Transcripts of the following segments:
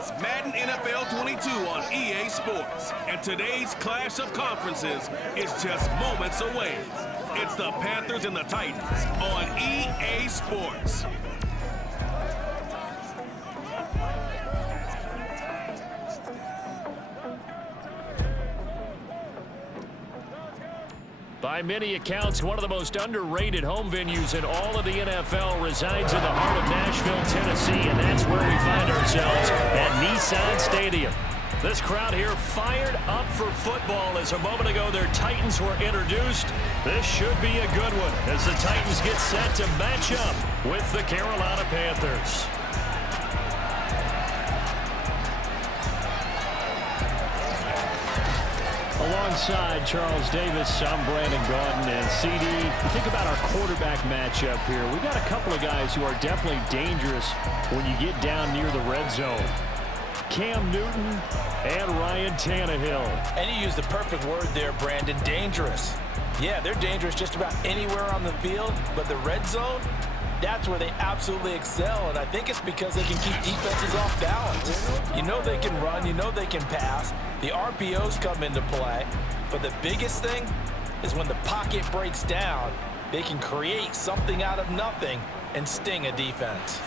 It's Madden NFL 22 on EA Sports, and today's clash of conferences is just moments away. It's the Panthers and the Titans on EA Sports. By many accounts, one of the most underrated home venues in all of the NFL resides in the heart of Nashville, Tennessee, and that's where we find ourselves at Nissan Stadium. This crowd here fired up for football as a moment ago their Titans were introduced. This should be a good one as the Titans get set to match up with the Carolina Panthers. Alongside Charles Davis, I'm Brandon Gaudin, and CD, you think about our quarterback matchup here. We got a couple of guys who are definitely dangerous when you get down near the red zone. Cam Newton and Ryan Tannehill. And you used the perfect word there, Brandon, dangerous. Yeah, they're dangerous just about anywhere on the field, but the red zone, that's where they absolutely excel, and I think it's because they can keep defenses off balance. You know they can run, you know they can pass. The RPOs come into play, but the biggest thing is when the pocket breaks down, they can create something out of nothing and sting a defense.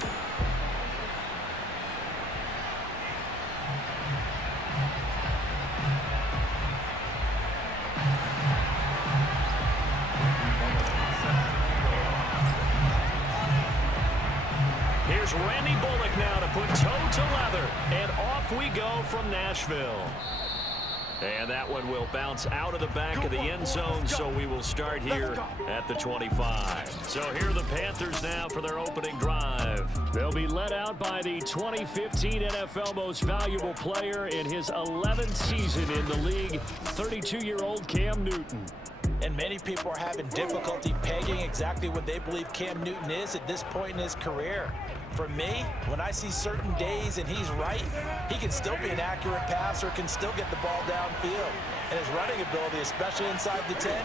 Here's Randy Bullock now to put toe to leather, and off we go from Nashville. And that one will bounce out of the back of the end zone, so we will start here at the 25. So here are the Panthers now for their opening drive. They'll be led out by the 2015 NFL Most Valuable Player in his 11th season in the league, 32-year-old Cam Newton. And many people are having difficulty pegging exactly what they believe Cam Newton is at this point in his career. For me, when I see certain days and he's right, he can still be an accurate passer, can still get the ball downfield. And his running ability, especially inside the 10,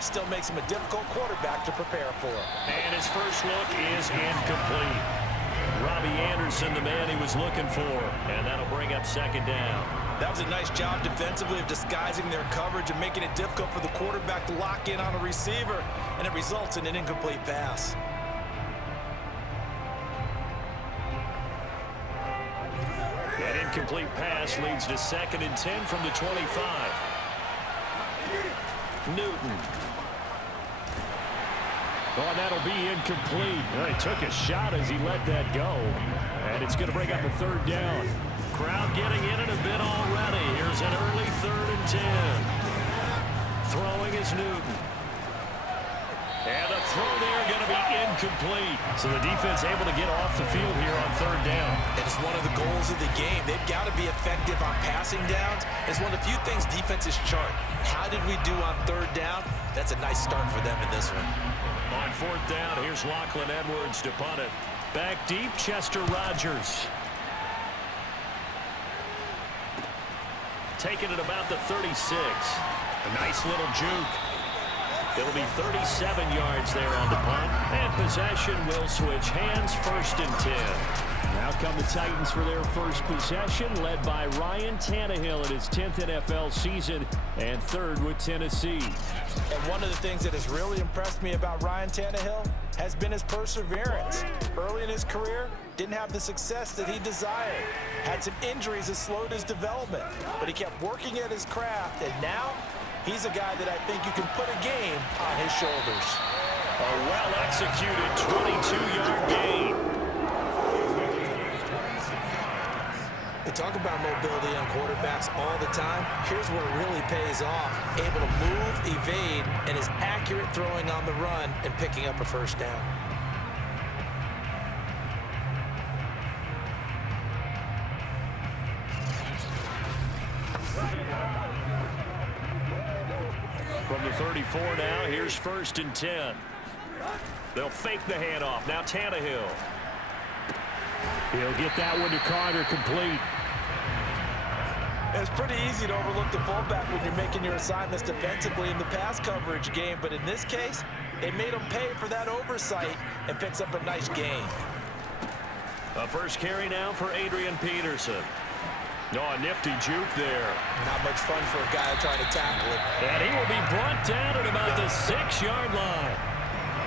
still makes him a difficult quarterback to prepare for. And his first look is incomplete. Robbie Anderson, the man he was looking for, and that'll bring up second down. That was a nice job defensively of disguising their coverage and making it difficult for the quarterback to lock in on a receiver, and it results in an incomplete pass. That incomplete pass leads to 2nd and 10 from the 25. Newton. Oh, and that'll be incomplete. Well, he took a shot as he let that go, and it's going to bring up a 3rd down. Crowd getting in it a bit already. Here's an early 3rd and 10. Throwing is Newton. And the throw there going to be incomplete. So the defense able to get off the field here on 3rd down. And it's one of the goals of the game. They've got to be effective on passing downs. It's one of the few things defenses chart. How did we do on 3rd down? That's a nice start for them in this one. On 4th down, here's Lachlan Edwards to punt it. Back deep, Chester Rogers. Taking it about the 36. A nice little juke. It'll be 37 yards there on the punt. And possession will switch hands, 1st and 10. Now come the Titans for their first possession, led by Ryan Tannehill in his 10th NFL season and 3rd with Tennessee. And one of the things that has really impressed me about Ryan Tannehill has been his perseverance. Early in his career, didn't have the success that he desired. Had some injuries that slowed his development, but he kept working at his craft, and now he's a guy that I think you can put a game on his shoulders. A well-executed 22-yard gain. We talk about mobility on quarterbacks all the time. Here's where it really pays off. Able to move, evade, and is accurate throwing on the run and picking up a 1st down. From the 34 now, here's 1st and 10. They'll fake the handoff. Now Tannehill. He'll get that one to Carter, complete. It's pretty easy to overlook the fullback when you're making your assignments defensively in the pass coverage game, but in this case, they made him pay for that oversight and picks up a nice gain. A first carry now for Adrian Peterson. Oh, a nifty juke there. Not much fun for a guy trying to tackle it. And he will be brought down at about the 6-yard line.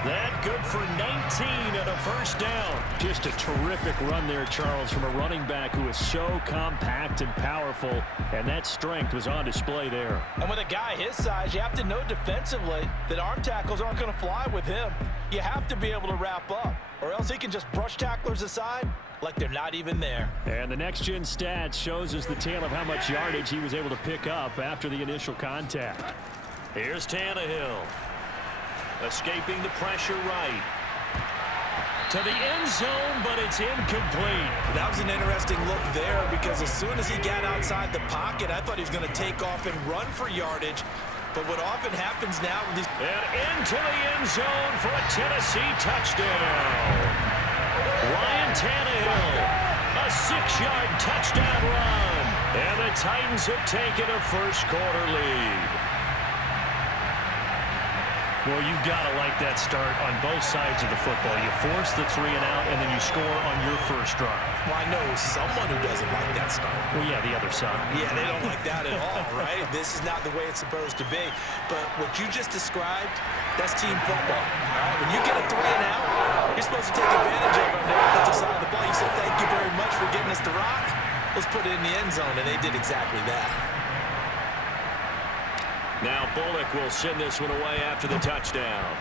That good for 19 and a first down. Just a terrific run there, Charles, from a running back who is so compact and powerful, and that strength was on display there. And with a guy his size, you have to know defensively that arm tackles aren't going to fly with him. You have to be able to wrap up, or else he can just brush tacklers aside like they're not even there. And the next-gen stats shows us the tale of how much yardage he was able to pick up after the initial contact. Here's Tannehill. Escaping the pressure right. To the end zone, but it's incomplete. That was an interesting look there because as soon as he got outside the pocket, I thought he was going to take off and run for yardage. But what often happens now with these... And into the end zone for a Tennessee touchdown. Ryan Tannehill, a 6-yard touchdown run. And the Titans have taken a first-quarter lead. Well, you've got to like that start on both sides of the football. You force the 3 and out, and then you score on your first drive. Well, I know someone who doesn't like that start. Well, yeah, the other side. Yeah, they don't like that at all, right? This is not the way it's supposed to be. But what you just described, that's team football. All right, when you get a 3 and out, you're supposed to take advantage of it on the offensive side of the ball. You say, thank you very much for getting us the rock. Let's put it in the end zone, and they did exactly that. Now Bullock will send this one away after the touchdown.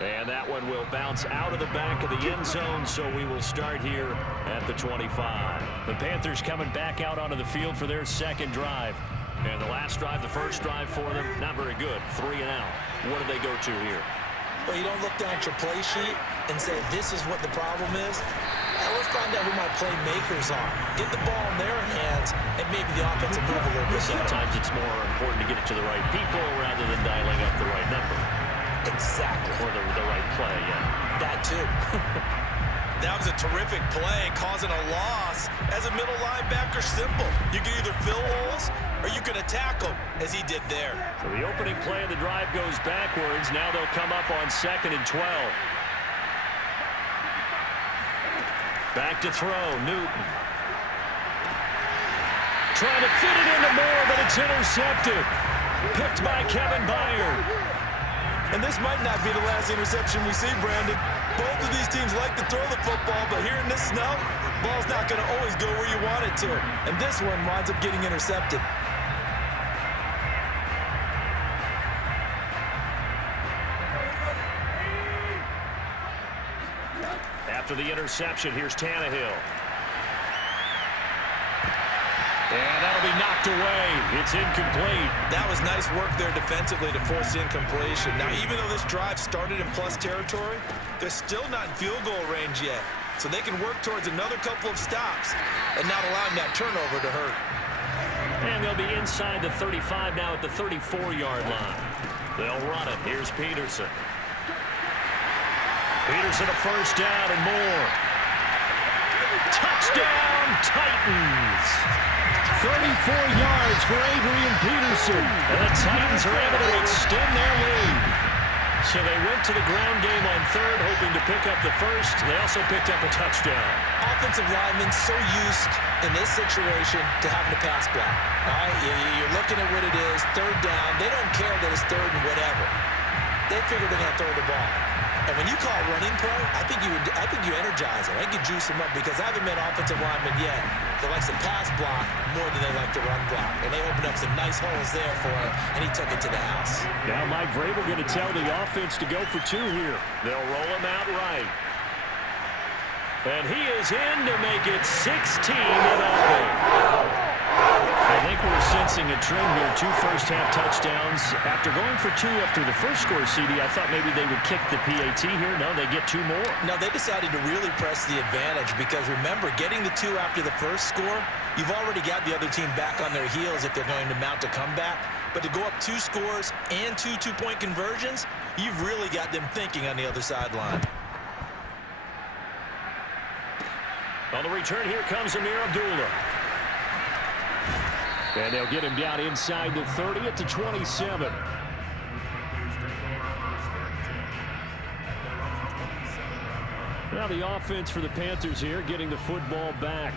And that one will bounce out of the back of the end zone, so we will start here at the 25. The Panthers coming back out onto the field for their second drive. And the last drive, the first drive for them, not very good. 3 and out. What do they go to here? Well, you don't look down at your play sheet and say, this is what the problem is. Now let's find out who my playmakers are. Get the ball in their hands, and maybe the offense will move a little bit better. Sometimes it's more important to get it to the right people rather than dialing up the right number. Exactly. Or the right play, yeah. That too. That was a terrific play, causing a loss. As a middle linebacker, simple. You can either fill holes or you can attack them, as he did there. So the opening play of the drive goes backwards. Now they'll come up on 2nd and 12. Back to throw, Newton. Trying to fit it into Moore, but it's intercepted. Picked by Kevin Byard. And this might not be the last interception we see, Brandon. Both of these teams like to throw the football, but here in this snow, ball's not going to always go where you want it to. And this one winds up getting intercepted. After the interception, here's Tannehill. And that'll be knocked away. It's incomplete. That was nice work there defensively to force the incompletion. Now, even though this drive started in plus territory, they're still not in field goal range yet. So they can work towards another couple of stops and not allowing that turnover to hurt. And they'll be inside the 35 now at the 34-yard line. They'll run it. Here's Peterson. Peterson a first down and more. Touchdown, Titans. 34 yards for Adrian Peterson. And the Titans are able to extend their lead. So they went to the ground game on 3rd, hoping to pick up the first. They also picked up a touchdown. Offensive linemen so used in this situation to having to pass block. All right, you're looking at what it is, 3rd down. They don't care that it's 3rd and whatever. They figure they're going to throw the ball. And when you call running play, I think you energize them. I think you juice them up because I haven't met offensive linemen yet that likes to pass block more than they like to run block. And they opened up some nice holes there for him, and he took it to the house. Now Mike Vrabel going to tell the offense to go for 2 here. They'll roll him out right. And he is in to make it 16-0. I think we're sensing a trend here. 2 first-half touchdowns. After going for 2 after the first score, CD, I thought maybe they would kick the PAT here. No, they get 2 more. No, they decided to really press the advantage because, remember, getting the 2 after the first score, you've already got the other team back on their heels if they're going to mount a comeback. But to go up 2 scores and 2 two-point conversions, you've really got them thinking on the other sideline. On the return, here comes Amir Abdullah. And they'll get him down inside the 30 at the 27. Now the offense for the Panthers here, getting the football back.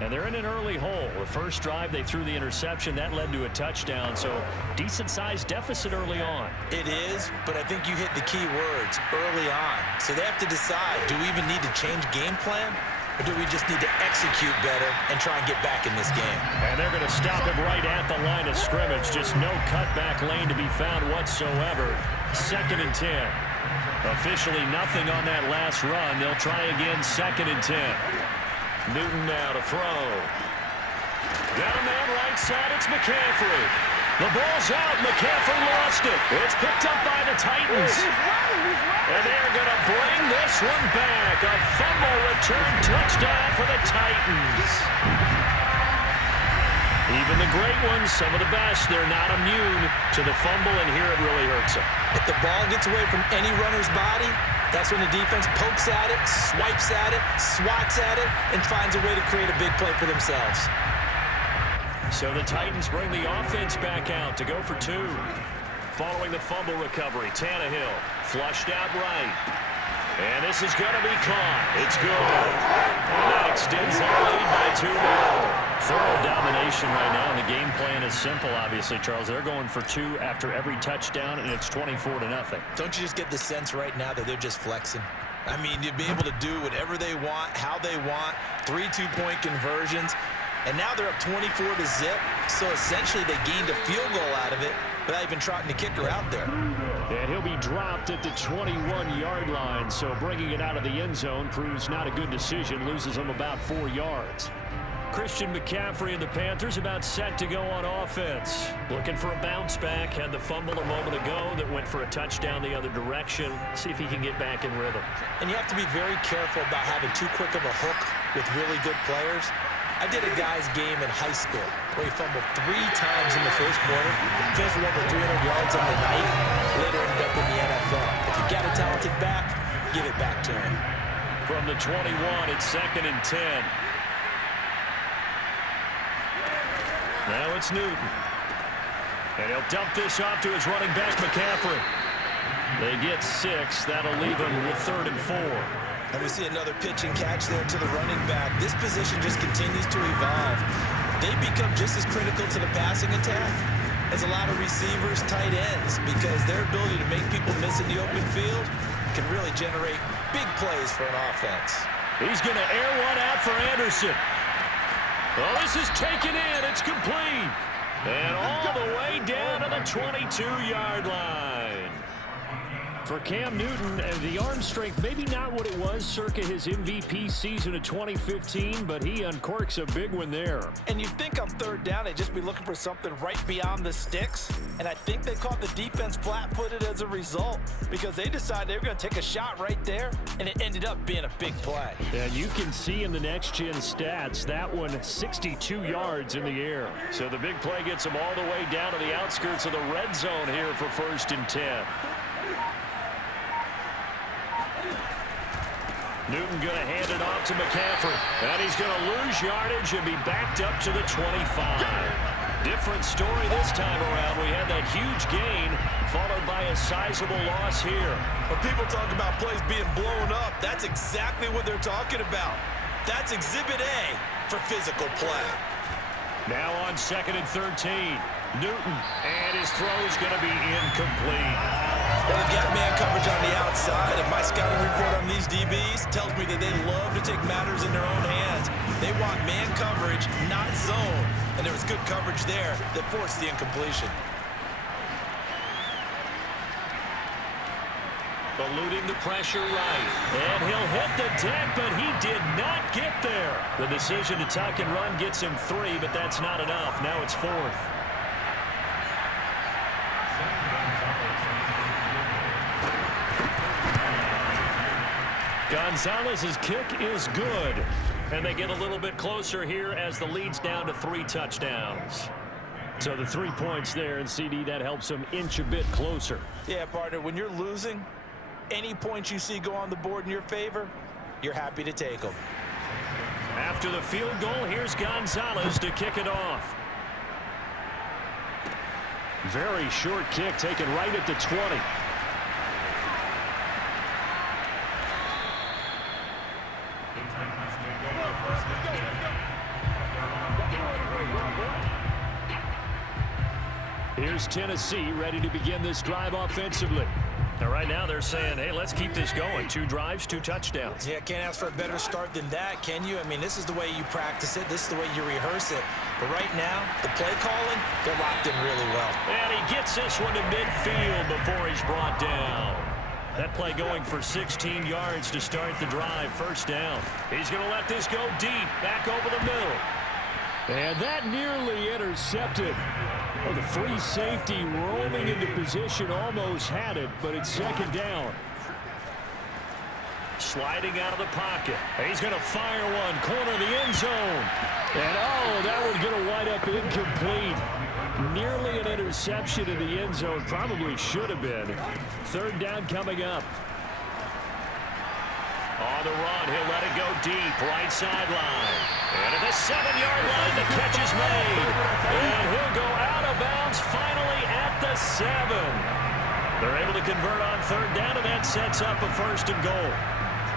And they're in an early hole. The first drive, they threw the interception. That led to a touchdown, so decent-sized deficit early on. It is, but I think you hit the key words, early on. So they have to decide, do we even need to change game plan, or do we just need to execute better and try and get back in this game? And they're going to stop it right at the line of scrimmage. Just no cutback lane to be found whatsoever. 2nd and 10. Officially nothing on that last run. They'll try again, 2nd and 10. Newton now to throw. Got a man right side. It's McCaffrey. The ball's out. McCaffrey lost it. It's picked up by the Titans. And they're going to bring this one back. A fumble return touchdown for the Titans. Even the great ones, some of the best, they're not immune to the fumble, and here it really hurts them. If the ball gets away from any runner's body, that's when the defense pokes at it, swipes at it, swats at it, and finds a way to create a big play for themselves. So the Titans bring the offense back out to go for 2. Following the fumble recovery, Tannehill flushed out right. And this is going to be caught. It's good. And that extends their lead by 2 now. Thorough domination right now, and the game plan is simple, obviously, Charles. They're going for 2 after every touchdown, and it's 24-0. Don't you just get the sense right now that they're just flexing? I mean, you'd be able to do whatever they want, how they want, 3 two-point conversions, and now they're up 24-0. So essentially they gained a field goal out of it without even trotting the kicker out there. And he'll be dropped at the 21-yard line, so bringing it out of the end zone proves not a good decision, loses him about 4 yards. Christian McCaffrey and the Panthers about set to go on offense. Looking for a bounce back. Had the fumble a moment ago that went for a touchdown the other direction. See if he can get back in rhythm. And you have to be very careful about having too quick of a hook with really good players. I did a guy's game in high school where he fumbled 3 times in the first quarter, finished with over 300 yards on the night, later ended up in the NFL. If you've got a talented back, give it back to him. From the 21, it's 2nd and 10. Now it's Newton. And he'll dump this off to his running back, McCaffrey. They get 6. That'll leave him with 3rd and 4. And we see another pitch and catch there to the running back. This position just continues to evolve. They become just as critical to the passing attack as a lot of receivers, tight ends, because their ability to make people miss in the open field can really generate big plays for an offense. He's going to air one out for Anderson. Well, this is taken in. It's complete. And all the way down to the 22-yard line. For Cam Newton, the arm strength, maybe not what it was circa his MVP season of 2015, but he uncorks a big one there. And you'd think on 3rd down, they'd just be looking for something right beyond the sticks. And I think they caught the defense flat-footed as a result because they decided they were going to take a shot right there, and it ended up being a big play. And you can see in the next-gen stats, that one 62 yards in the air. So the big play gets them all the way down to the outskirts of the red zone here for 1st and 10. Newton going to hand it off to McCaffrey. And he's going to lose yardage and be backed up to the 25. Different story this time around. We had that huge gain followed by a sizable loss here. When people talk about plays being blown up, that's exactly what they're talking about. That's Exhibit A for physical play. Now on 2nd and 13. Newton, and his throw is going to be incomplete. Well, they've got man coverage on the outside, and my scouting report on these DBs tells me that they love to take matters in their own hands. They want man coverage, not zone, and there was good coverage there that forced the incompletion. Eluding the pressure right, and he'll hit the deck, but he did not get there. The decision to tuck and run gets him 3, but that's not enough. Now it's 4th. Gonzalez's kick is good, and they get a little bit closer here as the lead's down to 3 touchdowns. So the 3 points there, and CD, that helps them inch a bit closer. Yeah, partner, when you're losing, any points you see go on the board in your favor, you're happy to take them. After the field goal, here's Gonzalez to kick it off. Very short kick taken right at the 20. Tennessee ready to begin this drive offensively. And right now they're saying, hey, let's keep this going. 2 drives, 2 touchdowns. Yeah, can't ask for a better start than that, can you? I mean, this is the way you practice it. This is the way you rehearse it. But right now, the play calling, they're locked in really well. And he gets this one to midfield before he's brought down. That play going for 16 yards to start the drive. First down. He's going to let this go deep, back over the middle. And that nearly intercepted. Oh, the free safety roaming into position almost had it, but it's second down. Sliding out of the pocket. He's going to fire one, corner of the end zone. And, oh, that one's going to wind up incomplete. Nearly an interception in the end zone. Probably should have been. Third down coming up. On the run, he'll let it go deep, right sideline. And at the 7-yard line, the catch is made. And he'll go out of bounds finally at the 7. They're able to convert on third down, and that sets up a 1st and goal.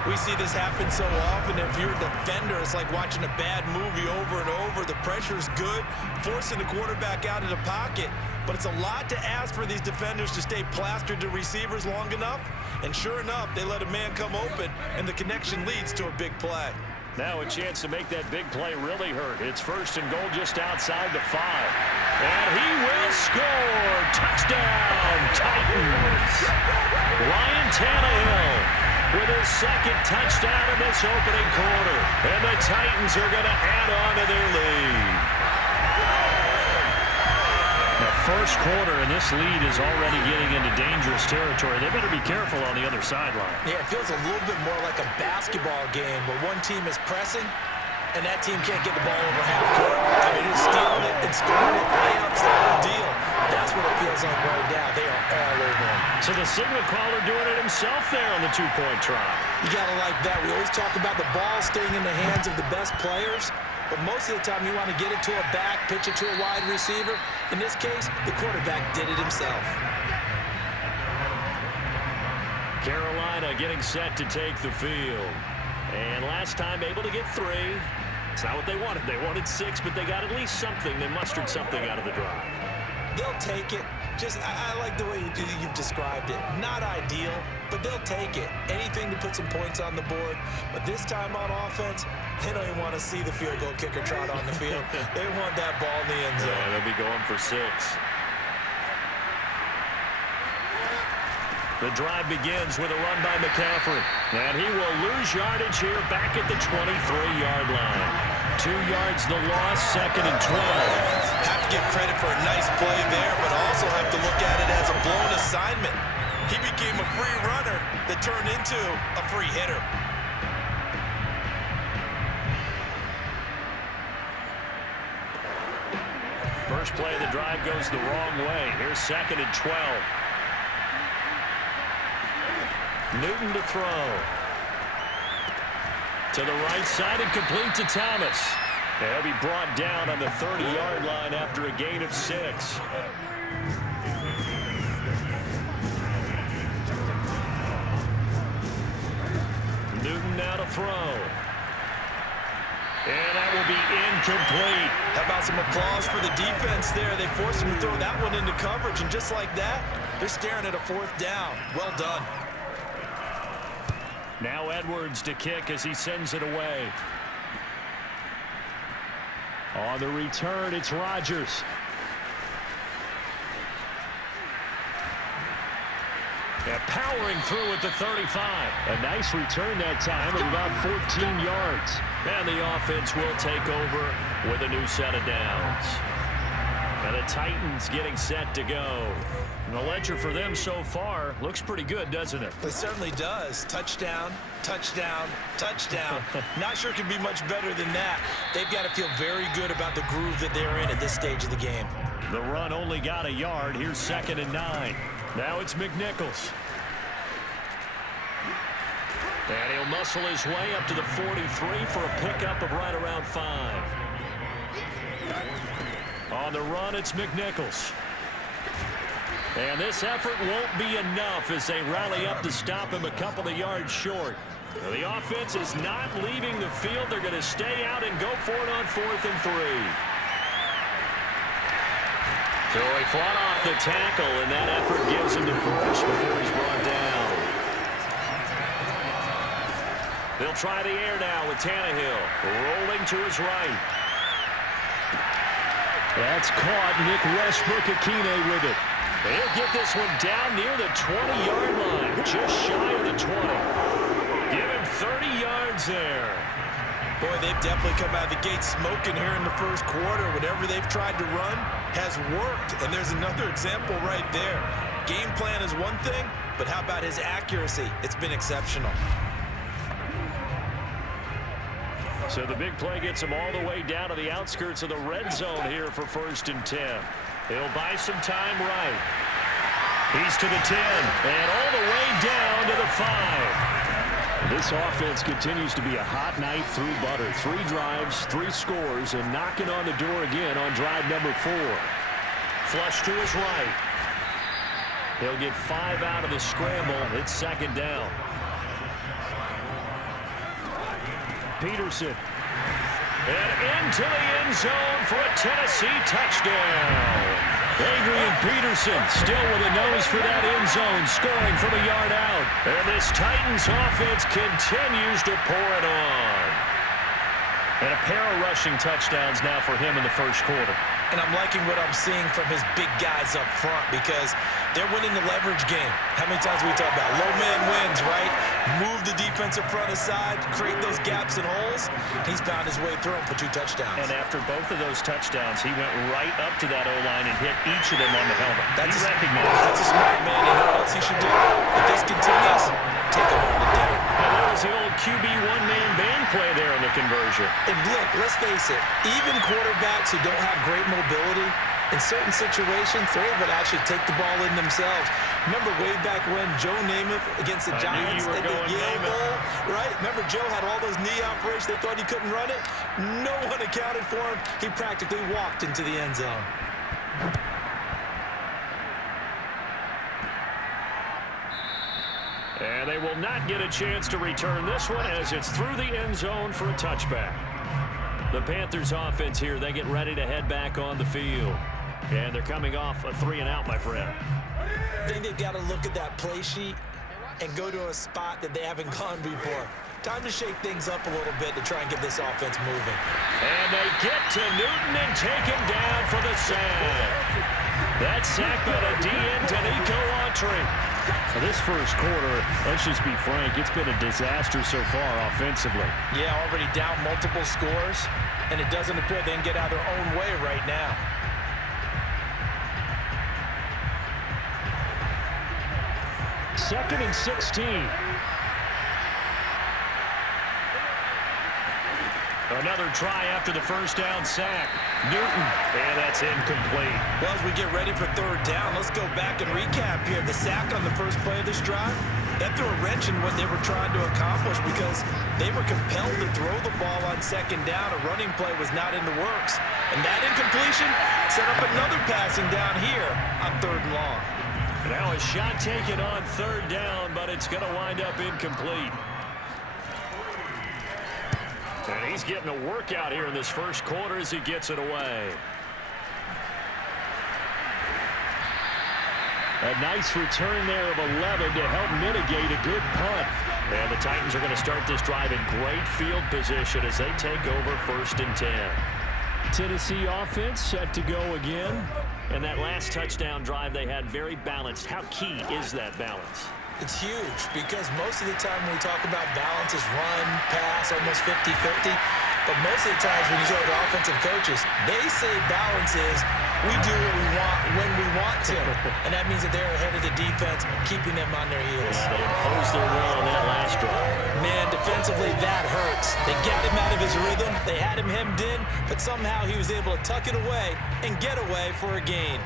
We see this happen so often. If you're a defender, it's like watching a bad movie over and over. The pressure's good, forcing the quarterback out of the pocket. But it's a lot to ask for these defenders to stay plastered to receivers long enough. And sure enough, they let a man come open, and the connection leads to a big play. Now a chance to make that big play really hurt. It's 1st and goal just outside the 5. And he will score. Touchdown, Titans. Ryan Tannehill with his 2nd touchdown in this opening quarter. And the Titans are going to add on to their lead. The first quarter, and this lead is already getting into dangerous territory. They better be careful on the other sideline. Yeah, it feels a little bit more like a basketball game where one team is pressing and that team can't get the ball over half court. I mean, it's stealing it and scoring it, layups, the whole deal. That's what it feels like right now. They are all over him. So the signal caller doing it himself there on the 2-point try. You got to like that. We always talk about the ball staying in the hands of the best players. But most of the time, you want to get it to a back, pitch it to a wide receiver. In this case, the quarterback did it himself. Carolina getting set to take the field. And last time able to get 3. It's not what they wanted. They wanted 6, but they got at least something. They mustered something out of the drive. They'll take it. I like the way you've described it. Not ideal, but they'll take it. Anything to put some points on the board. But this time on offense, they don't even want to see the field goal kicker trot on the field. They want that ball in the end zone. Yeah, they'll be going for 6. The drive begins with a run by McCaffrey. And he will lose yardage here back at the 23-yard line. 2 yards the loss, 2nd and 12. Have to give credit for a nice play there, but also have to look at it as a blown assignment. He became a free runner that turned into a free hitter. First play of the drive goes the wrong way. Here's 2nd and 12. Newton to throw. To the right side and complete to Thomas. He'll be brought down on the 30-yard line after a gain of 6. Newton now to throw. And that will be incomplete. How about some applause for the defense there? They forced him to throw that one into coverage, and just like that, they're staring at a 4th down. Well done. Now Edwards to kick as he sends it away. On the return, it's Rodgers. Yeah, powering through at the 35. A nice return that time of about 14 yards. And the offense will take over with a new set of downs. And the Titans getting set to go. And the ledger for them so far looks pretty good, doesn't it? It certainly does. Touchdown, touchdown, touchdown. Not sure it could be much better than that. They've got to feel very good about the groove that they're in at this stage of the game. The run only got a yard. Here's 2nd and 9. Now it's McNichols. And he'll muscle his way up to the 43 for a pickup of right around 5. On the run, it's McNichols. And this effort won't be enough as they rally up to stop him a couple of yards short. The offense is not leaving the field. They're going to stay out and go for it on 4th and 3. So he fought off the tackle, and that effort gives him the first before he's brought down. They'll try the air now with Tannehill. Rolling to his right. That's caught. Nick Westbrook-Akine with it. He'll get this one down near the 20-yard line. Just shy of the 20. Give him 30 yards there. Boy, they've definitely come out of the gate smoking here in the first quarter. Whatever they've tried to run has worked. And there's another example right there. Game plan is one thing, but how about his accuracy? It's been exceptional. So the big play gets him all the way down to the outskirts of the red zone here for 1st and 10. He'll buy some time right. He's to the 10 and all the way down to the 5. This offense continues to be a hot knife through butter. 3 drives, 3 scores, and knocking on the door again on drive number 4. Flush to his right. He'll get 5 out of the scramble. It's 2nd down. Peterson. And into the end zone for a Tennessee touchdown. Adrian Peterson still with a nose for that end zone, scoring from a yard out. And this Titans offense continues to pour it on. And a pair of rushing touchdowns now for him in the first quarter. And I'm liking what I'm seeing from his big guys up front because they're winning the leverage game. How many times we talk about low man wins, right? Move the defensive front aside, create those gaps and holes. He's found his way through them for 2 touchdowns. And after both of those touchdowns, he went right up to that O-line and hit each of them on the helmet. That's he recognized. That's a smart man. You know what else he should do? If this continues, take him home to dinner. And that was the old QB one-man band play there in the conversion. And look, let's face it, even quarterbacks who don't have great mobility, in certain situations, they're able to actually take the ball in themselves. Remember way back when Joe Namath against the Giants at the Yale Bowl, right? Remember Joe had all those knee operations. They thought he couldn't run it. No one accounted for him. He practically walked into the end zone. And they will not get a chance to return this one as it's through the end zone for a touchback. The Panthers offense here, they get ready to head back on the field. And they're coming off a 3-and-out, my friend. I think they've got to look at that play sheet and go to a spot that they haven't gone before. Time to shake things up a little bit to try and get this offense moving. And they get to Newton and take him down for the sack. That sack by the DN, Danico Autry. So this first quarter, let's just be frank, it's been a disaster so far offensively. Yeah, already down multiple scores, and it doesn't appear they can get out of their own way right now. Second and 16. Another try after the first down sack. Newton, and that's incomplete. Well, as we get ready for 3rd down, let's go back and recap here. The sack on the first play of this drive, that threw a wrench in what they were trying to accomplish because they were compelled to throw the ball on 2nd down. A running play was not in the works. And that incompletion set up another passing down here on 3rd and long. Now a shot taken on 3rd down, but it's going to wind up incomplete. And he's getting a workout here in this first quarter as he gets it away. A nice return there of 11 to help mitigate a good punt. And the Titans are going to start this drive in great field position as they take over 1st and 10. Tennessee offense set to go again. And that last touchdown drive they had very balanced. How key is that balance? It's huge because most of the time when we talk about balance is run, pass, almost 50-50. But most of the times when you talk to offensive coaches, they say balance is we do what we want when we want to. And that means that they're ahead of the defense, keeping them on their heels. They imposed their will on that last drive. Man, defensively, that hurts. They got him out of his rhythm. They had him hemmed in, but somehow he was able to tuck it away and get away for a gain.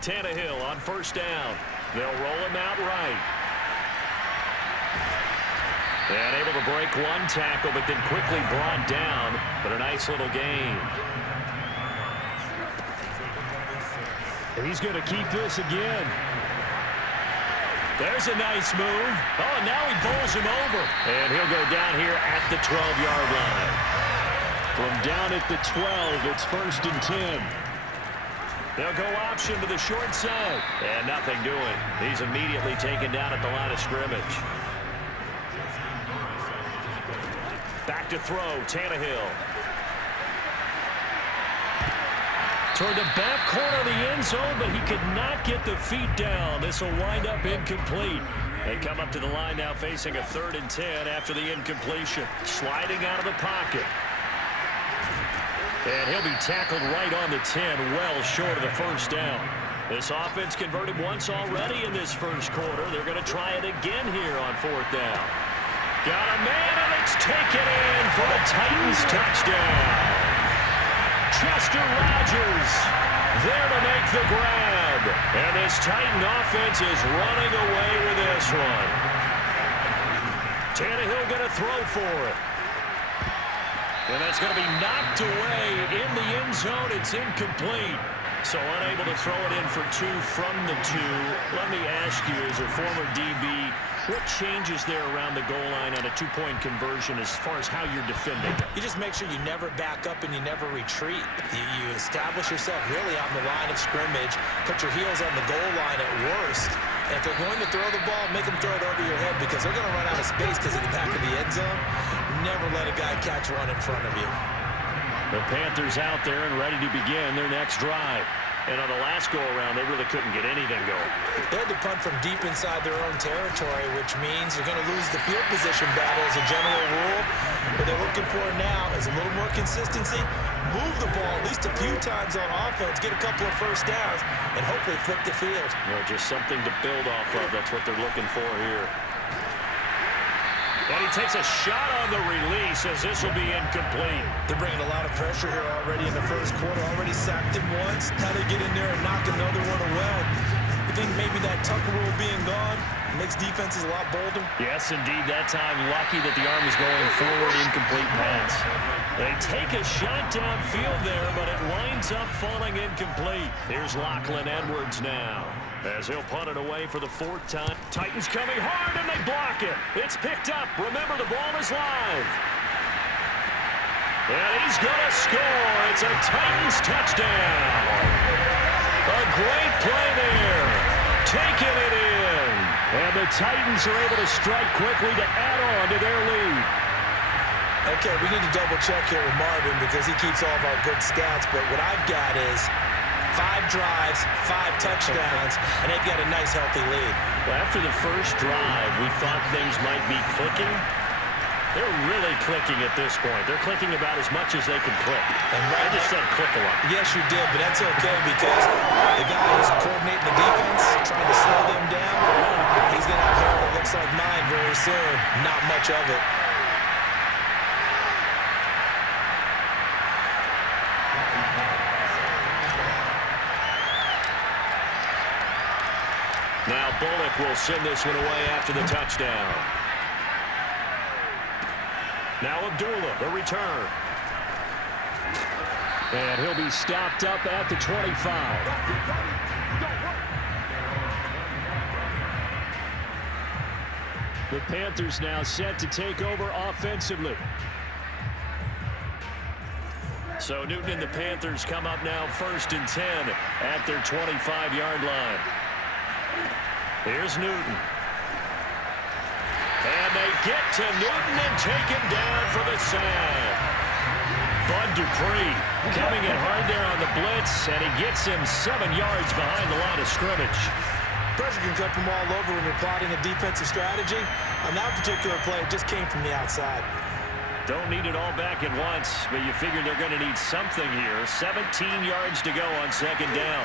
Tannehill on 1st down. They'll roll him out right. And able to break one tackle, but then quickly brought down. But a nice little gain. And he's going to keep this again. There's a nice move. Oh, and now he bowls him over. And he'll go down here at the 12-yard line. From down at the 12, it's 1st and 10. They'll go option to the short side. And nothing doing. He's immediately taken down at the line of scrimmage. Back to throw, Tannehill. Toward the back corner of the end zone, but he could not get the feet down. This will wind up incomplete. They come up to the line now facing a 3rd and 10 after the incompletion. Sliding out of the pocket. And he'll be tackled right on the 10, well short of the 1st down. This offense converted once already in this 1st quarter. They're going to try it again here on 4th down. Got a man, and it's taken in for a Titans touchdown. Chester Rogers there to make the grab. And this Titan offense is running away with this one. Tannehill going to throw for it. And that's going to be knocked away in the end zone. It's incomplete. So unable to throw it in for 2 from the 2. Let me ask you, as a former DB, what changes there around the goal line on a 2-point conversion as far as how you're defending? You just make sure you never back up and you never retreat. You establish yourself really on the line of scrimmage, put your heels on the goal line at worst. And if they're going to throw the ball, make them throw it over your head because they're going to run out of space because of the back of the end zone. Never let a guy catch one in front of you. The Panthers out there and ready to begin their next drive. And on the last go-around, they really couldn't get anything going. They had to punt from deep inside their own territory, which means you're going to lose the field position battle as a general rule. What they're looking for now is a little more consistency, move the ball at least a few times on offense, get a couple of 1st downs, and hopefully flip the field. Well, just something to build off of. That's what they're looking for here. And he takes a shot on the release as this will be incomplete. They're bringing a lot of pressure here already in the 1st quarter. Already sacked him once. Now they get in there and knock another one away. You think maybe that Tucker rule being gone makes defenses a lot bolder? Yes, indeed. That time, lucky that the arm is going forward. Incomplete pass. They take a shot downfield there, but it winds up falling incomplete. Here's Lachlan Edwards now, as he'll punt it away for the 4th time. Titans coming hard, and they block it. It's picked up. Remember, the ball is live. And he's going to score. It's a Titans touchdown. A great play there. Taking it in. And the Titans are able to strike quickly to add on to their lead. Okay, we need to double-check here with Marvin because he keeps all of our good stats. But what I've got is 5 drives, 5 touchdowns, and they've got a nice, healthy lead. Well, after the 1st drive, we thought things might be clicking. They're really clicking at this point. They're clicking about as much as they can click. And I just said click a lot. Yes, you did, but that's okay because the guy who's coordinating the defense, trying to slow them down, he's going to have hair that looks like mine very soon. Not much of it. Now Bullock will send this one away after the touchdown. Now Abdullah, the return. And he'll be stopped up at the 25. The Panthers now set to take over offensively. So Newton and the Panthers come up now 1st and 10 at their 25-yard line. Here's Newton. And they get to Newton and take him down for the sack. Bud Dupree coming in hard there on the blitz, and he gets him 7 yards behind the line of scrimmage. Pressure can come from all over when you're plotting a defensive strategy. On that particular play, it just came from the outside. Don't need it all back at once, but you figure they're going to need something here. 17 yards to go on 2nd down.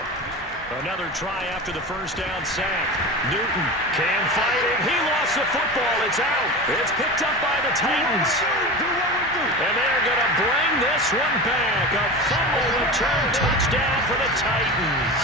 Another try after the 1st down sack. Newton can fight it. He lost the football. It's out. It's picked up by the Titans. And they're going to bring this one back. A fumble return touchdown for the Titans.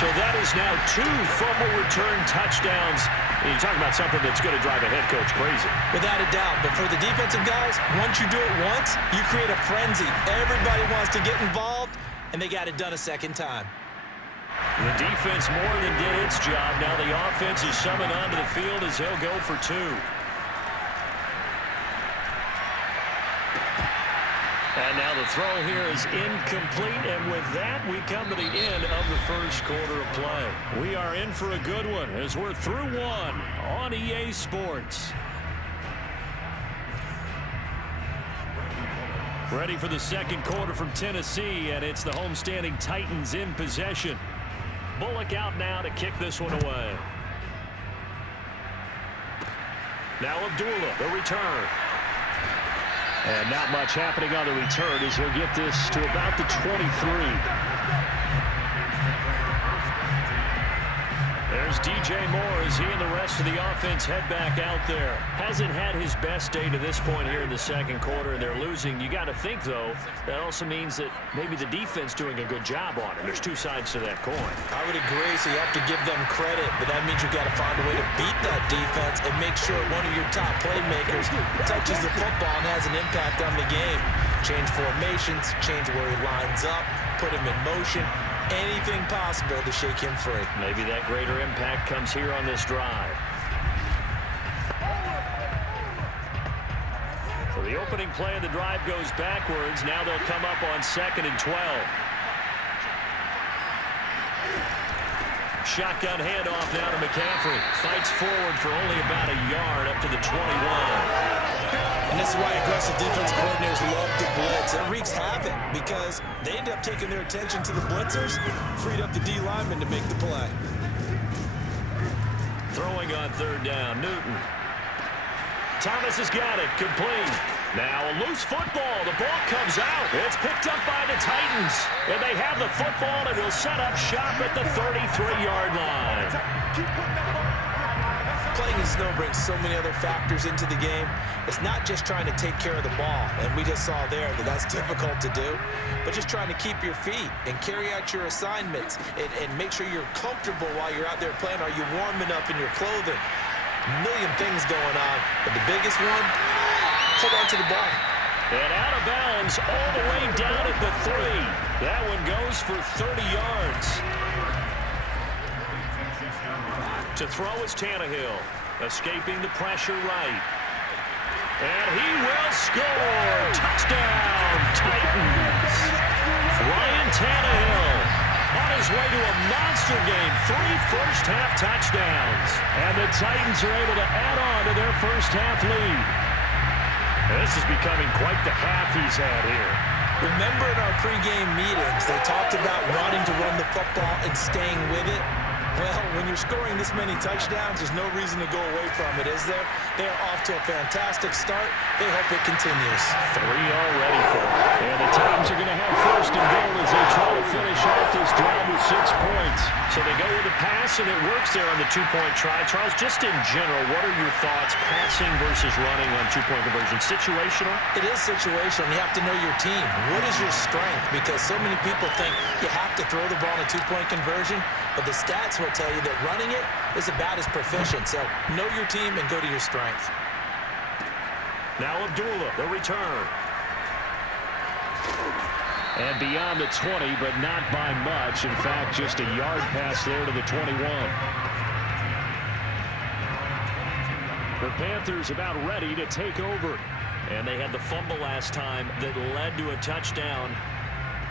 So that is now 2 fumble return touchdowns. And you talk about something that's going to drive a head coach crazy. Without a doubt. But for the defensive guys, once you do it once, you create a frenzy. Everybody wants to get involved, and they got it done a 2nd time. The defense more than did its job. Now the offense is summoned onto the field as he'll go for 2. And now the throw here is incomplete, and with that, we come to the end of the first quarter of play. We are in for a good one as we're through one on EA Sports. Ready for the second quarter from Tennessee, and it's the homestanding Titans in possession. Bullock out now to kick this one away. Now Abdullah, the return. And not much happening on the return as he'll get this to about the 23. There's DJ Moore as he and the rest of the offense head back out there. Hasn't had his best day to this point here in the second quarter, and they're losing. You got to think, though, that also means that maybe the defense doing a good job on it. There's two sides to that coin. I would agree, so you have to give them credit, but that means you got to find a way to beat that defense and make sure one of your top playmakers touches the football and has an impact on the game. Change formations, change where he lines up, put him in motion. Anything possible to shake him free. Maybe that greater impact comes here on this drive. So the opening play of the drive goes backwards. Now they'll come up on 2nd and 12. Shotgun handoff now to McCaffrey. Fights forward for only about a yard up to the 21. And this is why aggressive defense coordinators love to blitz. It wreaks havoc because they end up taking their attention to the blitzers, freed up the D lineman to make the play. Throwing on 3rd down, Newton. Thomas has got it, complete. Now a loose football, the ball comes out. It's picked up by the Titans. And they have the football and will set up shop at the 33-yard line. Playing in snow brings so many other factors into the game. It's not just trying to take care of the ball, and we just saw there that that's difficult to do, but just trying to keep your feet and carry out your assignments and make sure you're comfortable while you're out there playing. Are you warm enough in your clothing? A million things going on, but the biggest one, hold on to the ball. And out of bounds all the way down at the 3. That one goes for 30 yards. To throw is Tannehill, escaping the pressure right. And he will score. Touchdown, Titans. Ryan Tannehill on his way to a monster game. 3 first-half touchdowns. And the Titans are able to add on to their first-half lead. This is becoming quite the half he's had here. Remember in our pregame meetings, they talked about wanting to run the football and staying with it. Well, when you're scoring this many touchdowns, there's no reason to go away from it, is there? They are off to a fantastic start. They hope it continues. 3 already for them. And the Titans are going to have 1st and goal as they try to finish off this drive with 6 points. So they go with a pass, and it works there on the 2-point try. Charles, just in general, what are your thoughts, passing versus running on 2-point conversion? Situational? It is situational. You have to know your team. What is your strength? Because so many people think you have to throw the ball in a 2-point conversion, but the stats will tell you that running it is about as proficient. So know your team and go to your strength. Now Abdullah, the return. And beyond the 20, but not by much. In fact, just a yard pass there to the 21. The Panthers about ready to take over. And they had the fumble last time that led to a touchdown.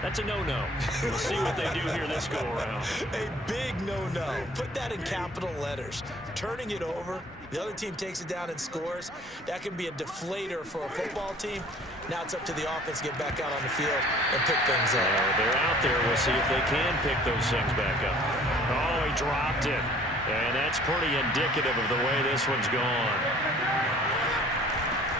That's a no-no. We'll see what they do here this go-around. A big no-no. Put that in capital letters. Turning it over, the other team takes it down and scores. That can be a deflator for a football team. Now it's up to the offense to get back out on the field and pick things up. They're out there. We'll see if they can pick those things back up. Oh, he dropped it. And that's pretty indicative of the way this one's gone.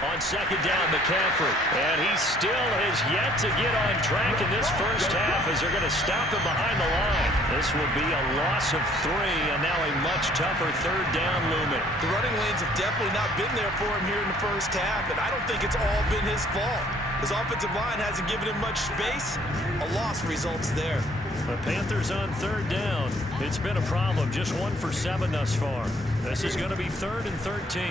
On 2nd down, McCaffrey. And he still has yet to get on track in this first half as they're going to stop him behind the line. This will be a loss of 3 and now a much tougher 3rd down looming. The running lanes have definitely not been there for him here in the first half, and I don't think it's all been his fault. His offensive line hasn't given him much space. A loss results there. The Panthers on 3rd down. It's been a problem. Just 1 for 7 thus far. This is going to be 3rd and 13.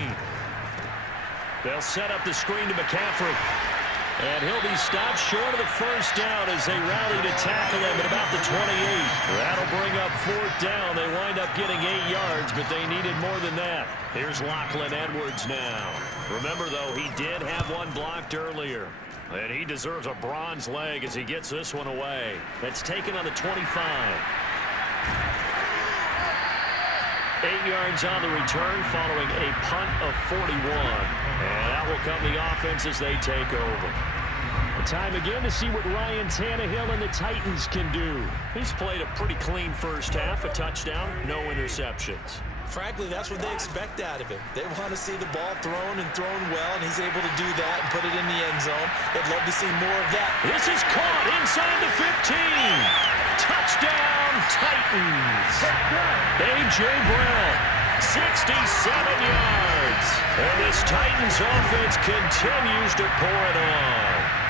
They'll set up the screen to McCaffrey. And he'll be stopped short of the first down as they rally to tackle him at about the 28. That'll bring up fourth down. They wind up getting 8 yards, but they needed more than that. Here's Lachlan Edwards now. Remember, though, he did have one blocked earlier. And he deserves a bronze leg as he gets this one away. That's taken on the 25. 8 yards on the return following a punt of 41. And that will come the offense as they take over. Time again to see what Ryan Tannehill and the Titans can do. He's played a pretty clean first half, a touchdown, no interceptions. Frankly, that's what they expect out of him. They want to see the ball thrown and thrown well, and he's able to do that and put it in the end zone. They'd love to see more of that. This is caught inside the 15. Touchdown, Titans. A.J. Brown, 67 yards. And this Titans offense continues to pour it on.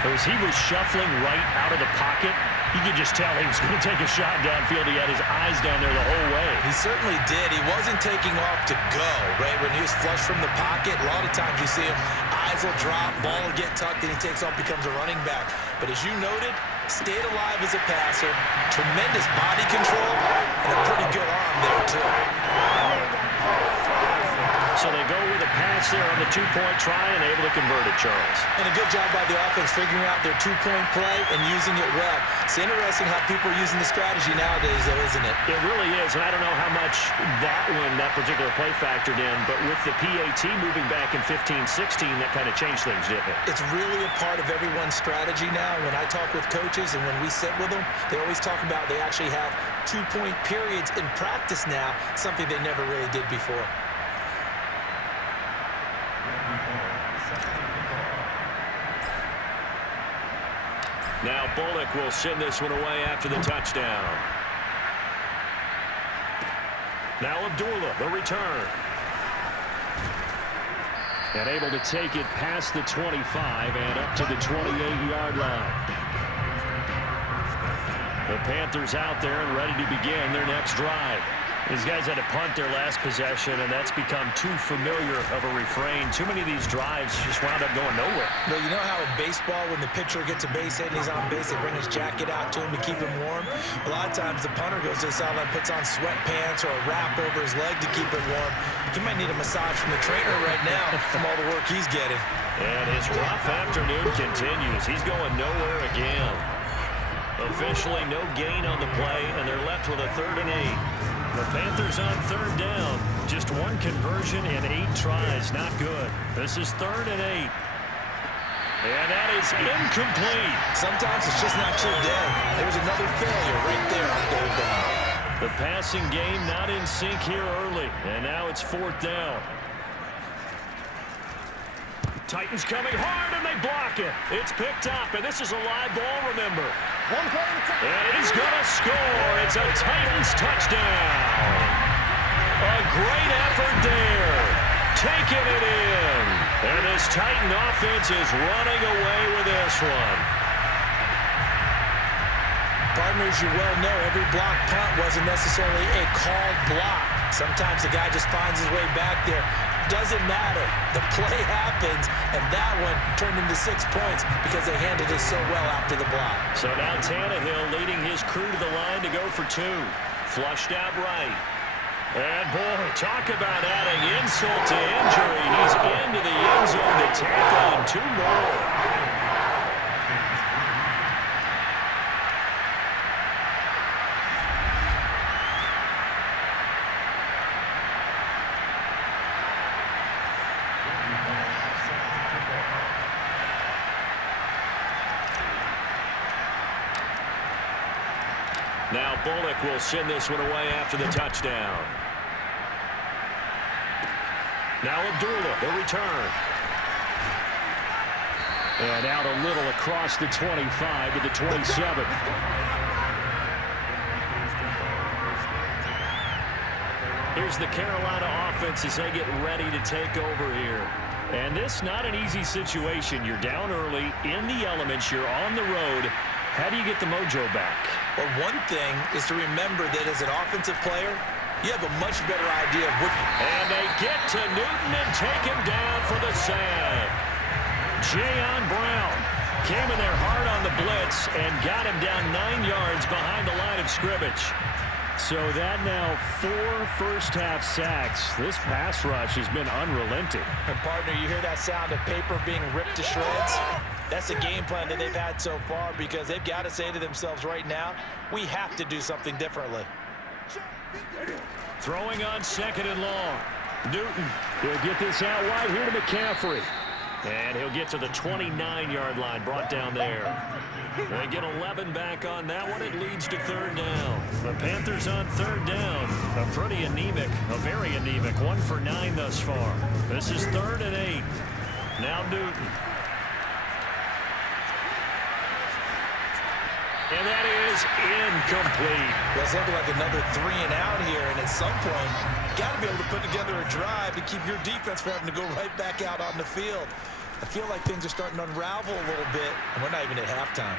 As he was shuffling right out of the pocket, you could just tell he was going to take a shot downfield. He had his eyes down there the whole way. He certainly did. He wasn't taking off to go, right? When he was flush from the pocket, a lot of times you see him, eyes will drop, ball will get tucked, and he takes off, becomes a running back. But as you noted, stayed alive as a passer, tremendous body control, and a pretty good arm there, too. So they go with a pass there on the two-point try and able to convert it, Charles. And a good job by the offense figuring out their two-point play and using it well. It's interesting how people are using the strategy nowadays, though, isn't it? It really is, and I don't know how much that particular play factored in, but with the PAT moving back in 15-16, that kind of changed things, didn't it? It's really a part of everyone's strategy now. When I talk with coaches and when we sit with them, they always talk about they actually have two-point periods in practice now, something they never really did before. Now Bullock will send this one away after the touchdown. Now Abdullah, the return. And able to take it past the 25 and up to the 28-yard line. The Panthers out there and ready to begin their next drive. These guys had to punt their last possession, and that's become too familiar of a refrain. Too many of these drives just wound up going nowhere. Well, you know how in baseball, when the pitcher gets a base hit and he's on base, they bring his jacket out to him to keep him warm? A lot of times the punter goes to the sideline, puts on sweatpants or a wrap over his leg to keep him warm. He might need a massage from the trainer right now from all the work he's getting. And his rough afternoon continues. He's going nowhere again. Officially no gain on the play, and they're left with a 3rd and 8. The Panthers on 3rd down. Just one conversion in 8 tries. Not good. This is 3rd and 8. And that is incomplete. Sometimes it's just not your day. There's another failure right there on 3rd down. The passing game not in sync here early. And now it's 4th down. Titans coming hard, and they block it. It's picked up, and this is a live ball, remember. And he's going to score. It's a Titans touchdown. A great effort there. Taking it in. And this Titan offense is running away with this one. Partners, you well know every block punt wasn't necessarily a called block. Sometimes the guy just finds his way back there. Doesn't matter. The play happens, and that one turned into 6 points because they handled it so well after the block. So now Tannehill leading his crew to the line to go for 2. Flushed out right. And boy, talk about adding insult to injury. He's into the end zone to tackle and 2 more. Now Bullock will send this one away after the touchdown. Now Abdullah, the return. And out a little across the 25 to the 27. Here's the Carolina offense as they get ready to take over here. And this not an easy situation. You're down early, in the elements, you're on the road. How do you get the mojo back? Well, one thing is to remember that as an offensive player, you have a much better idea of what... And they get to Newton and take him down for the sack. Jayon Brown came in there hard on the blitz and got him down 9 yards behind the line of scrimmage. So that now 4 first-half sacks. This pass rush has been unrelenting. And, partner, you hear that sound of paper being ripped to shreds? That's the game plan that they've had so far because they've got to say to themselves right now, we have to do something differently. Throwing on 2nd and long. Newton, he'll get this out wide here to McCaffrey. And he'll get to the 29-yard line, brought down there. They get 11 back on that one. It leads to 3rd down. The Panthers on 3rd down. A pretty anemic, a very anemic 1 for 9 thus far. This is 3rd and 8. Now Newton. And that is incomplete. Well, it's looking like another 3 and out here, and at some point, got to be able to put together a drive to keep your defense from having to go right back out on the field. I feel like things are starting to unravel a little bit, and we're not even at halftime.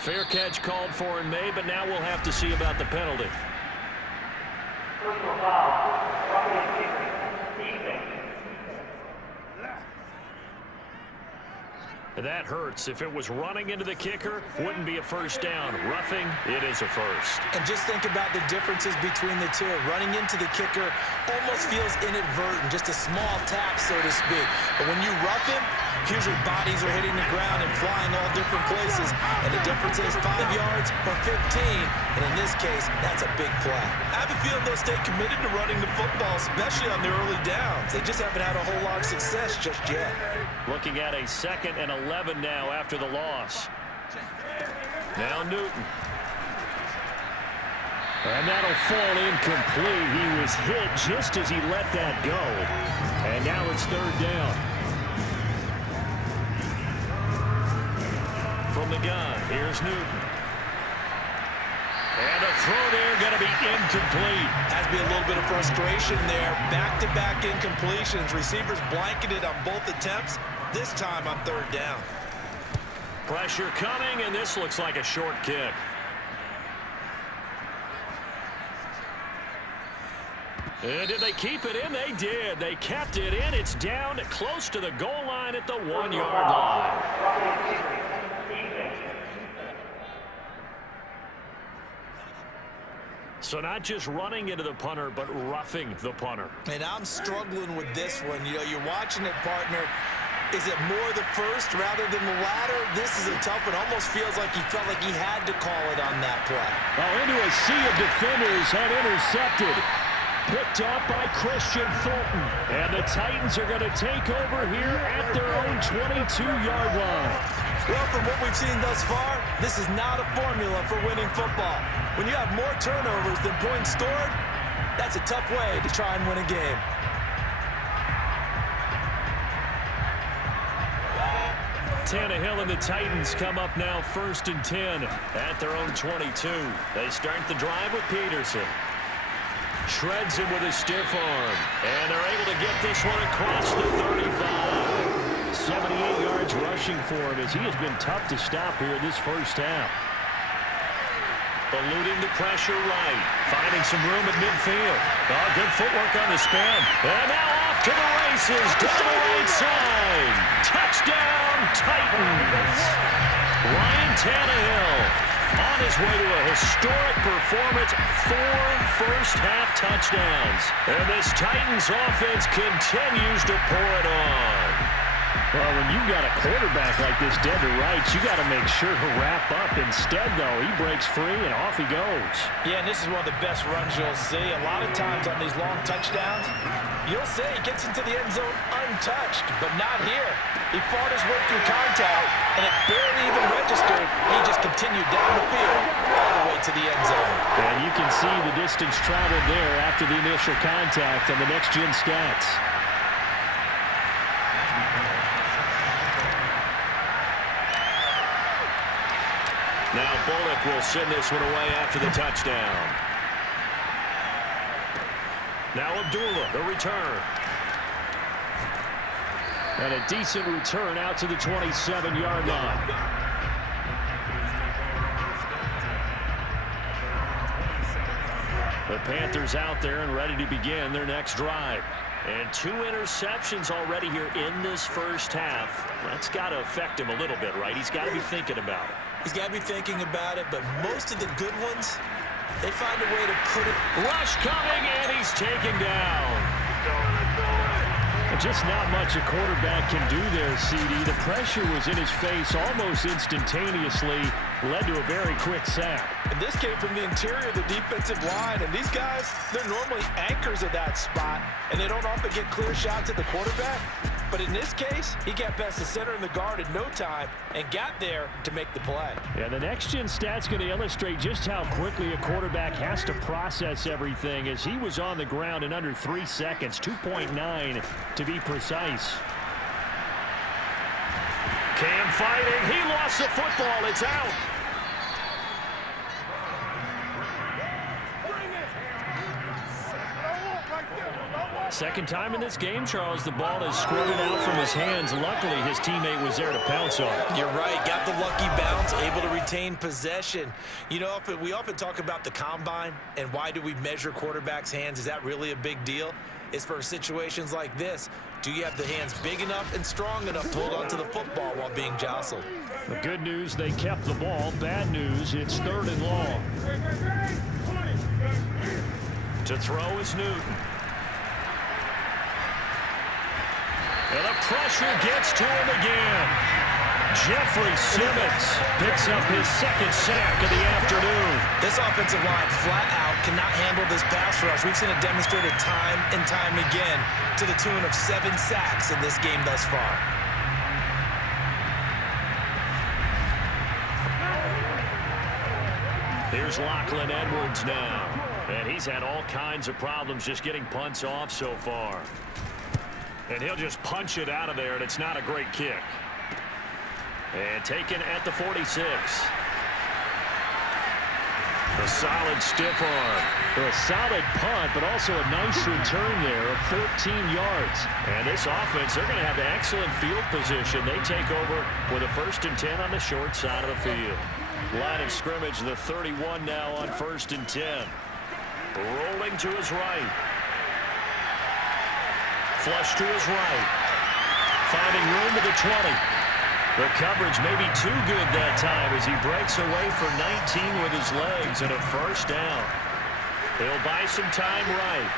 Fair catch called for and made, but now we'll have to see about the penalty. That hurts. If it was running into the kicker, wouldn't be a first down. Roughing, it is a first. And just think about the differences between the two. Running into the kicker almost feels inadvertent, just a small tap, so to speak. But when you rough him, here's your bodies are hitting the ground and flying all different places. And the difference is 5 yards or 15. And in this case, that's a big play. I have a feeling they'll stay committed to running the football, especially on their early downs. They just haven't had a whole lot of success just yet. Looking at a 2nd and 11 now after the loss. Now Newton. And that'll fall incomplete. He was hit just as he let that go. And now it's 3rd down. From the gun, here's Newton. And a throw there going to be incomplete. Has to be a little bit of frustration there. Back-to-back incompletions. Receivers blanketed on both attempts. This time on 3rd down. Pressure coming, and this looks like a short kick. And did they keep it in? They did. They kept it in. It's down close to the goal line at the 1-yard line. So not just running into the punter, but roughing the punter. And I'm struggling with this one. You know, you're watching it, partner. Is it more the first rather than the latter? This is a tough one. Almost feels like he felt like he had to call it on that play. Oh, into a sea of defenders and intercepted. Picked off by Christian Fulton. And the Titans are going to take over here at their own 22-yard line. Well, from what we've seen thus far, this is not a formula for winning football. When you have more turnovers than points scored, that's a tough way to try and win a game. Tannehill and the Titans come up now 1st and 10 at their own 22. They start the drive with Peterson. Shreds him with a stiff arm. And they're able to get this one across the 35. 78 yards rushing for him as he has been tough to stop here this first half. Eluding the pressure right. Finding some room at midfield. Oh, good footwork on the spin. And now off to the races. Down the right side. Touchdown, Titans. Ryan Tannehill on his way to a historic performance. 4 first-half touchdowns. And this Titans offense continues to pour it on. Well, when you've got a quarterback like this dead to rights, you got to make sure to wrap up. Instead, though, he breaks free and off he goes. Yeah, and this is one of the best runs you'll see. A lot of times on these long touchdowns, you'll say he gets into the end zone untouched, but not here. He fought his way through contact, and it barely even registered. He just continued down the field all the way to the end zone. And you can see the distance traveled there after the initial contact on the next-gen stats. Now Bullock will send this one away after the touchdown. Now Abdullah, the return. And a decent return out to the 27-yard line. The Panthers out there and ready to begin their next drive. And 2 interceptions already here in this first half. That's got to affect him a little bit, right? He's got to be thinking about it. He's got to be thinking about it, but most of the good ones, they find a way to put it. Rush coming, and he's taken down. Just not much a quarterback can do there, CD. The pressure was in his face almost instantaneously, led to a very quick sack. And this came from the interior of the defensive line, and these guys, they're normally anchors of that spot, and they don't often get clear shots at the quarterback. But in this case, he got past the center and the guard in no time and got there to make the play. Yeah, the next-gen stat's going to illustrate just how quickly a quarterback has to process everything, as he was on the ground in under 3 seconds, 2.9 to be precise. Cam fighting. He lost the football. It's out. Second time in this game, Charles, the ball is squirted out from his hands. Luckily, his teammate was there to pounce on it. You're right. Got the lucky bounce, able to retain possession. You know, we often talk about the combine and why do we measure quarterbacks' hands. Is that really a big deal? It's for situations like this. Do you have the hands big enough and strong enough to hold on to the football while being jostled? The good news, they kept the ball. Bad news, it's 3rd and long. To throw is Newton. And the pressure gets to him again. Jeffrey Simmons picks up his 2nd sack of the afternoon. This offensive line flat out cannot handle this pass rush. We've seen it demonstrated time and time again to the tune of 7 sacks in this game thus far. Here's Lachlan Edwards now. And he's had all kinds of problems just getting punts off so far. And he'll just punch it out of there, and it's not a great kick. And taken at the 46. A solid stiff arm. A solid punt, but also a nice return there of 14 yards. And this offense, they're going to have excellent field position. They take over with a 1st and 10 on the short side of the field. Line of scrimmage, the 31 now on 1st and 10. Rolling to his right. Flush to his right. Finding room to the 20. The coverage may be too good that time as he breaks away for 19 with his legs and a 1st down. He'll buy some time right.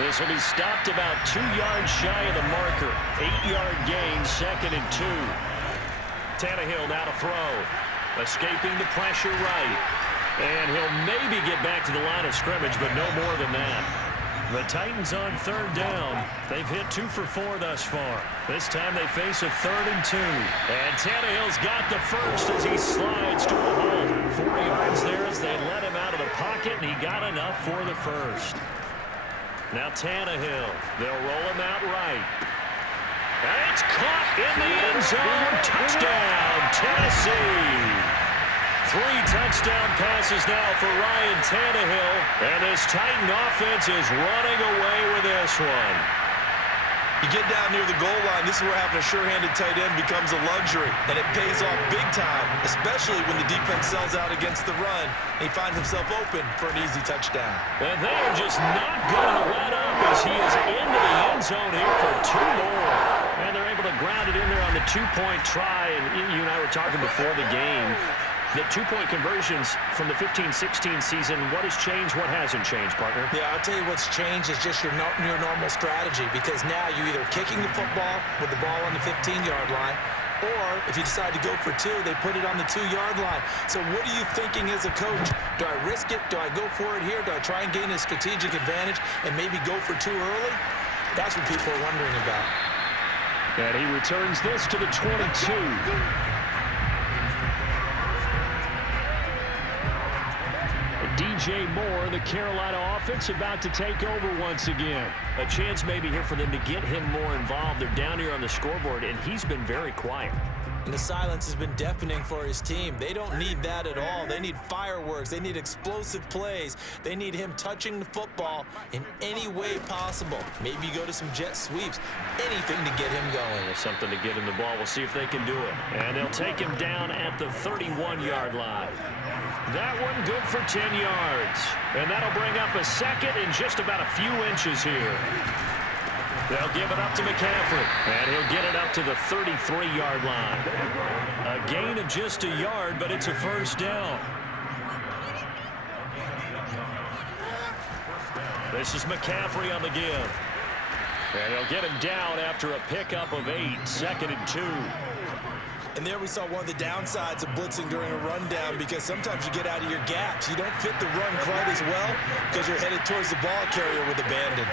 This will be stopped about 2 yards shy of the marker. 8-yard gain, 2nd and 2. Tannehill now to throw. Escaping the pressure right. And he'll maybe get back to the line of scrimmage, but no more than that. The Titans on 3rd down. They've hit 2 for 4 thus far. This time they face a 3rd and 2. And Tannehill's got the 1st as he slides to a hole. 4 yards there as they let him out of the pocket, and he got enough for the 1st. Now Tannehill. They'll roll him out right. And it's caught in the end zone. Touchdown, Tennessee. 3 touchdown passes now for Ryan Tannehill. And this Titan offense is running away with this one. You get down near the goal line, this is where having a sure-handed tight end becomes a luxury. And it pays off big time, especially when the defense sells out against the run. And he finds himself open for an easy touchdown. And they're just not going to let up as he is into the end zone here for 2 more. And they're able to ground it in there on the 2-point try. And you and I were talking before the game. The 2-point conversions from the 15-16 season, what has changed, what hasn't changed, partner? Yeah, I'll tell you what's changed is just your normal strategy, because now you're either kicking the football with the ball on the 15-yard line, or if you decide to go for 2, they put it on the 2-yard line. So what are you thinking as a coach? Do I risk it? Do I go for it here? Do I try and gain a strategic advantage and maybe go for 2 early? That's what people are wondering about. And he returns this to the 22. DJ Moore, the Carolina offense, about to take over once again. A chance maybe here for them to get him more involved. They're down here on the scoreboard, and he's been very quiet. And the silence has been deafening for his team. They don't need that at all. They need fireworks. They need explosive plays. They need him touching the football in any way possible. Maybe go to some jet sweeps. Anything to get him going. There's something to get him the ball. We'll see if they can do it. And they'll take him down at the 31-yard line. That one good for 10 yards. And that'll bring up a second in just about a few inches here. They'll give it up to McCaffrey. And he'll get it up to the 33-yard line. A gain of just a yard, but it's a first down. This is McCaffrey on the give. And they'll get him down after a pickup of 8, 2nd and 2. And there we saw one of the downsides of blitzing during a rundown, because sometimes you get out of your gaps. You don't fit the run quite as well because you're headed towards the ball carrier with abandon.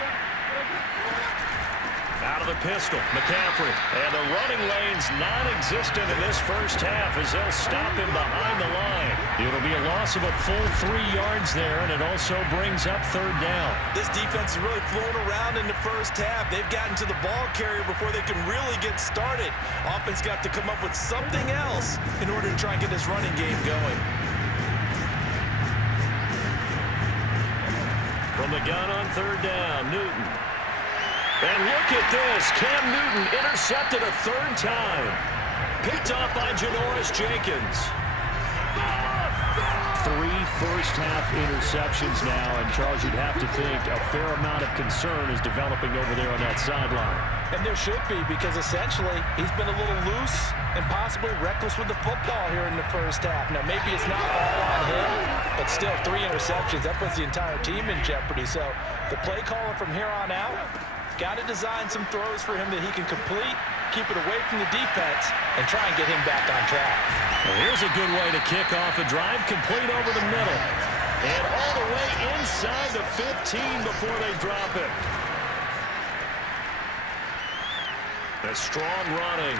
Out of the pistol, McCaffrey. And the running lane's non-existent in this first half as they'll stop him behind the line. It'll be a loss of a full 3 yards there, and it also brings up 3rd down. This defense is really flown around in the first half. They've gotten to the ball carrier before they can really get started. Offense got to come up with something else in order to try and get this running game going. From the gun on 3rd down, Newton. And look at this. Cam Newton intercepted a 3rd time. Picked off by Janoris Jenkins. 3 first-half interceptions now, and Charles, you'd have to think a fair amount of concern is developing over there on that sideline. And there should be, because essentially he's been a little loose and possibly reckless with the football here in the first half. Now, maybe it's not all on him, but still 3 interceptions. That puts the entire team in jeopardy. So the play caller from here on out, got to design some throws for him that he can complete, keep it away from the defense, and try and get him back on track. Well, here's a good way to kick off a drive, complete over the middle. And all the way inside the 15 before they drop it. A strong running.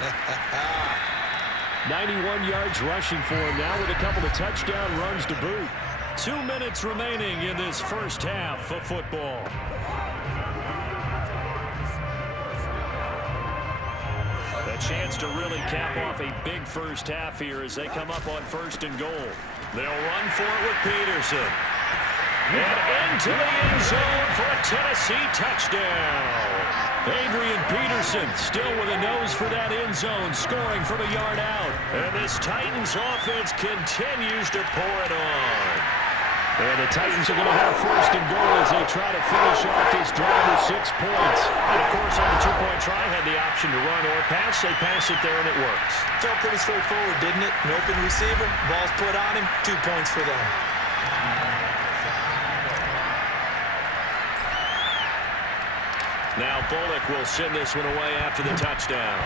91 yards rushing for him now with a couple of touchdown runs to boot. 2 minutes remaining in this first half of football. A chance to really cap off a big first half here as they come up on 1st and goal. They'll run for it with Peterson. And into the end zone for a Tennessee touchdown. Adrian Peterson still with a nose for that end zone, scoring from a yard out. And this Titans offense continues to pour it on. And the Titans are going to have 1st and goal as they try to finish off this drive with 6 points. And, of course, on the 2-point try, had the option to run or pass. They pass it there, and it works. Felt pretty straightforward, didn't it? An open receiver, ball's put on him, 2 points for them. Now Bullock will send this one away after the touchdown.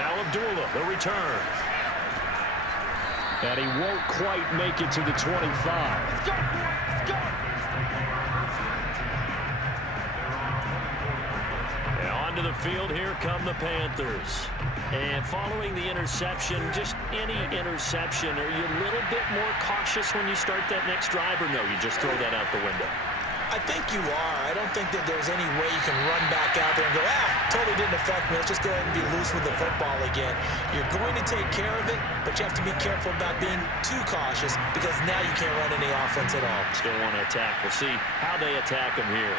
Now Abdullah, the return. And he won't quite make it to the 25. Let's go. Let's go. And onto the field, here come the Panthers. And following the interception, just any interception, are you a little bit more cautious when you start that next drive, or no, you just throw that out the window? I think you are. I don't think that there's any way you can run back out there and go, totally didn't affect me. Let's just go ahead and be loose with the football again. You're going to take care of it, but you have to be careful about being too cautious because now you can't run any offense at all. Still want to attack. We'll see how they attack him here.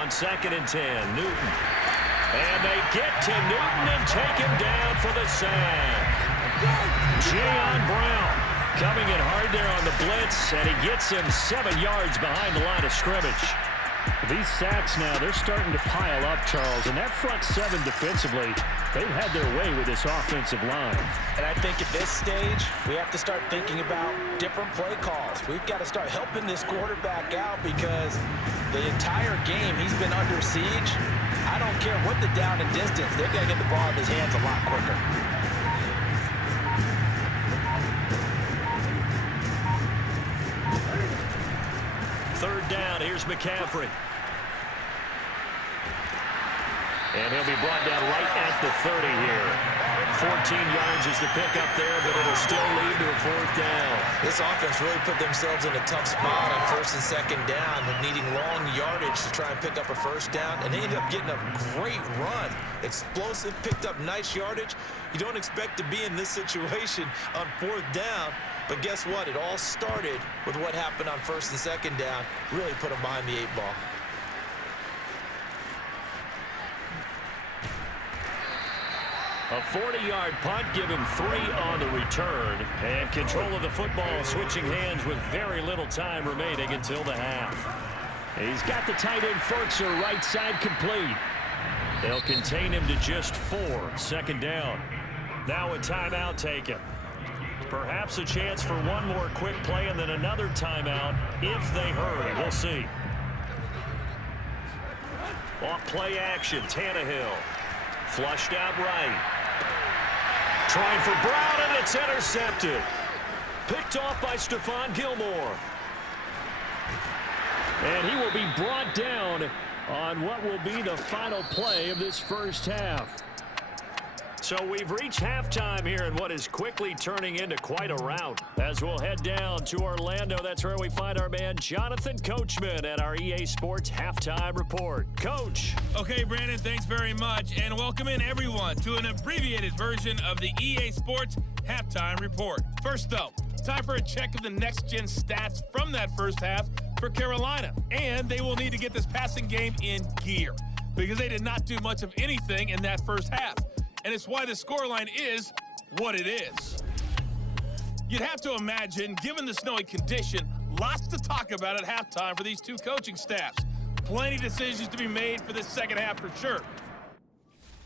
On 2nd and 10, Newton. And they get to Newton and take him down for the sack. Jayon Brown coming in hard there on the blitz, and he gets him 7 yards behind the line of scrimmage. These sacks now, they're starting to pile up, Charles, and that front 7 defensively, they've had their way with this offensive line. And I think at this stage, we have to start thinking about different play calls. We've got to start helping this quarterback out because the entire game he's been under siege. I don't care what the down and distance, they've got to get the ball in his hands a lot quicker. Third down, here's McCaffrey. And he'll be brought down right at the 30 here. 14 yards is the pickup there, but it'll still lead to a 4th down. This offense really put themselves in a tough spot on 1st and 2nd down, needing long yardage to try and pick up a 1st down, and they ended up getting a great run. Explosive, picked up nice yardage. You don't expect to be in this situation on 4th down, but guess what? It all started with what happened on 1st and 2nd down. Really put them behind the 8 ball. A 40-yard punt, give him 3 on the return. And control of the football switching hands with very little time remaining until the half. He's got the tight end Furtzer right side complete. They'll contain him to just 4. 2nd down. Now a timeout taken. Perhaps a chance for one more quick play and then another timeout if they hurry. We'll see. Off play action, Tannehill. Flushed out right. Trying for Brown, and it's intercepted. Picked off by Stephon Gilmore. And he will be brought down on what will be the final play of this first half. So we've reached halftime here in what is quickly turning into quite a rout. As we'll head down to Orlando, that's where we find our man Jonathan Coachman at our EA Sports Halftime Report. Coach. Okay, Brandon, thanks very much. And welcome in, everyone, to an abbreviated version of the EA Sports Halftime Report. First, though, time for a check of the next-gen stats from that first half for Carolina. And they will need to get this passing game in gear because they did not do much of anything in that first half. And it's why the scoreline is what it is. You'd have to imagine, given the snowy condition, lots to talk about at halftime for these two coaching staffs. Plenty of decisions to be made for this second half for sure.